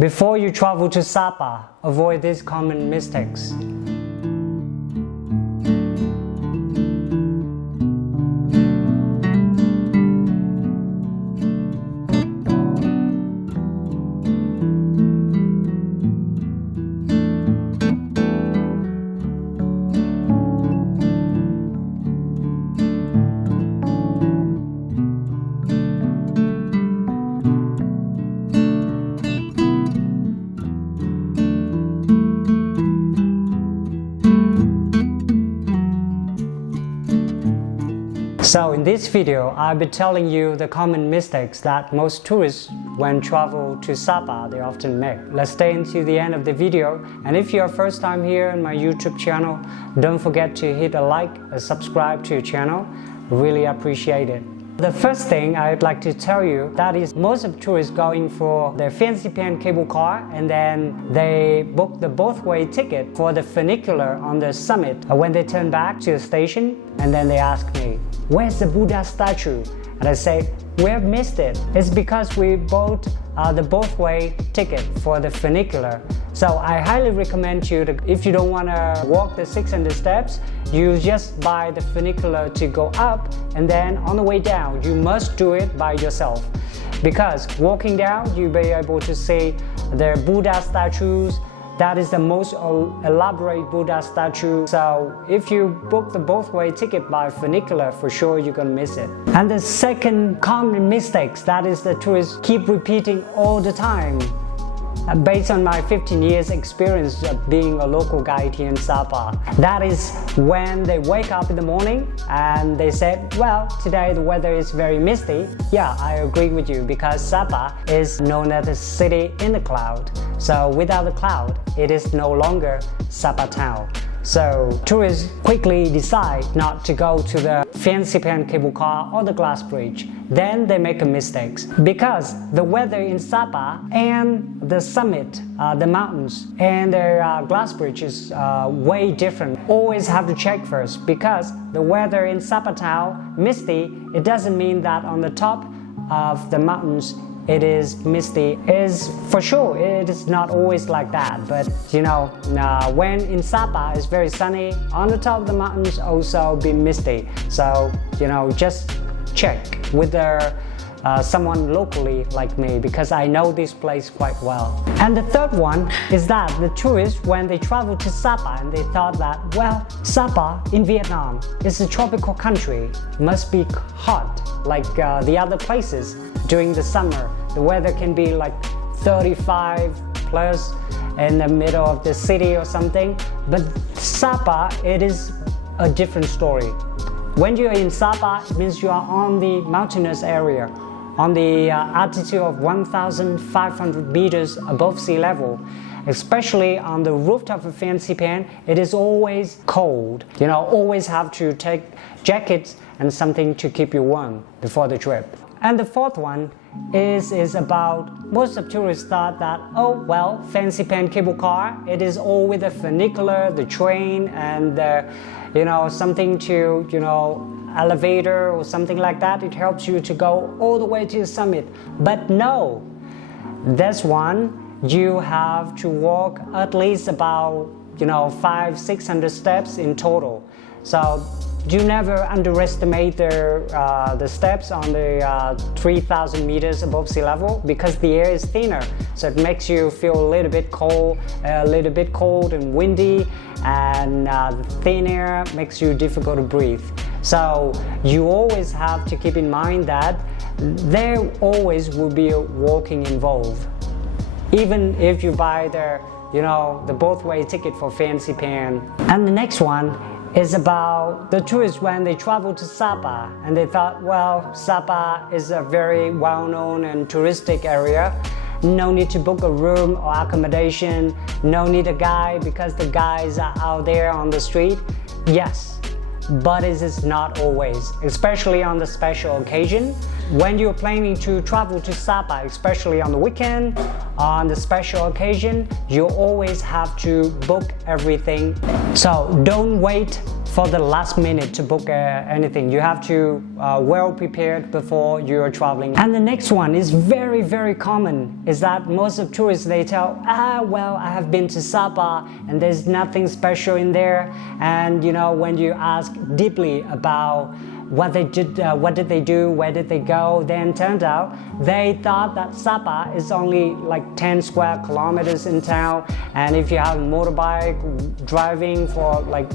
Before you travel to Sapa, avoid these common mistakes. So in this video, I'll be telling you the common mistakes that most tourists when travel to Sapa, they often make. Let's stay until the end of the video, and if you're first time here on my YouTube channel, don't forget to hit a like and subscribe to your channel. Really appreciate it. The first thing I'd like to tell you that is most of tourists going for their Fansipan cable car and then they book the both-way ticket for the funicular on the summit. When they turn back to the station and then they ask me, where's the Buddha statue? And I say, we have missed it. It's because we bought the both-way ticket for the funicular. So I highly recommend you to, if you don't want to walk the 600 steps, you just buy the funicular to go up, and then on the way down, you must do it by yourself. Because walking down, you'll be able to see the Buddha statues. That is the most elaborate Buddha statue. So if you book the both-way ticket by funicular, for sure you're gonna miss it. And the second common mistakes that is the tourists keep repeating all the time. Based on my 15 years experience of being a local guide here in Sapa, that is when they wake up in the morning and they said, well, today the weather is very misty. Yeah, I agree with you, because Sapa is known as a city in the cloud. So without the cloud, it is no longer Sapa town. So tourists quickly decide not to go to the Fansipan cable car or the glass bridge. Then they make a mistake, because the weather in Sapa and the summit, the mountains and the glass bridge is way different. Always have to check first, because the weather in Sapa town misty, it doesn't mean that on the top of the mountains it is misty. Is for sure it is not always like that, but you know, when in Sapa it's very sunny, on the top of the mountains also be misty. So you know, just check with someone locally like me, because I know this place quite well. And the third one is that the tourists, when they travel to Sapa and they thought that, well, Sapa in Vietnam is a tropical country, must be hot like the other places. During the summer, the weather can be like 35 plus in the middle of the city or something. But Sapa, it is a different story. When you're in Sapa, it means you are on the mountainous area, on the altitude of 1,500 meters above sea level. Especially on the rooftop of Fansipan, it is always cold. You know, always have to take jackets and something to keep you warm before the trip. And the fourth one is about, most of tourists thought that, oh well, Fansipan cable car, it is all with the funicular, the train, and you know, something to, you know, elevator or something like that. It helps you to go all the way to the summit. But no, this one you have to walk at least about, you know, 500-600 steps in total. So do never underestimate the steps on the 3,000 meters above sea level, because the air is thinner, so it makes you feel a little bit cold and windy, and the thin air makes you difficult to breathe. So you always have to keep in mind that there always will be a walking involved, even if you buy the, you know, the both-way ticket for Fansipan. And the next one is about the tourists when they travel to Sapa and they thought, well, Sapa is a very well-known and touristic area. No need to book a room or accommodation, no need a guide because the guides are out there on the street. Yes, but it is not always, especially on the special occasion. When you're planning to travel to Sapa, especially on the weekend, on the special occasion, you always have to book everything. So don't wait for the last minute to book anything. You have to well prepared before you are traveling. And the next one is very, very common, is that most of tourists, they tell, well, I have been to Sapa and there's nothing special in there. And you know, when you ask deeply about what did they do, where did they go, then turned out they thought that Sapa is only like 10 square kilometers in town, and if you have a motorbike driving for like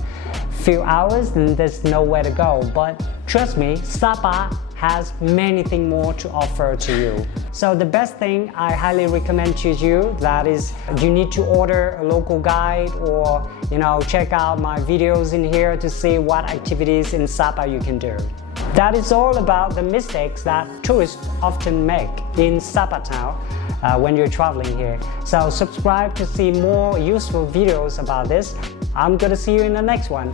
few hours, then there's nowhere to go. But trust me, Sapa has many things more to offer to you. So the best thing I highly recommend to you, that is, you need to order a local guide, or you know, check out my videos in here to see what activities in Sapa you can do. That is all about the mistakes that tourists often make in Sapa town when you're traveling here. So subscribe to see more useful videos about this. I'm gonna see you in the next one.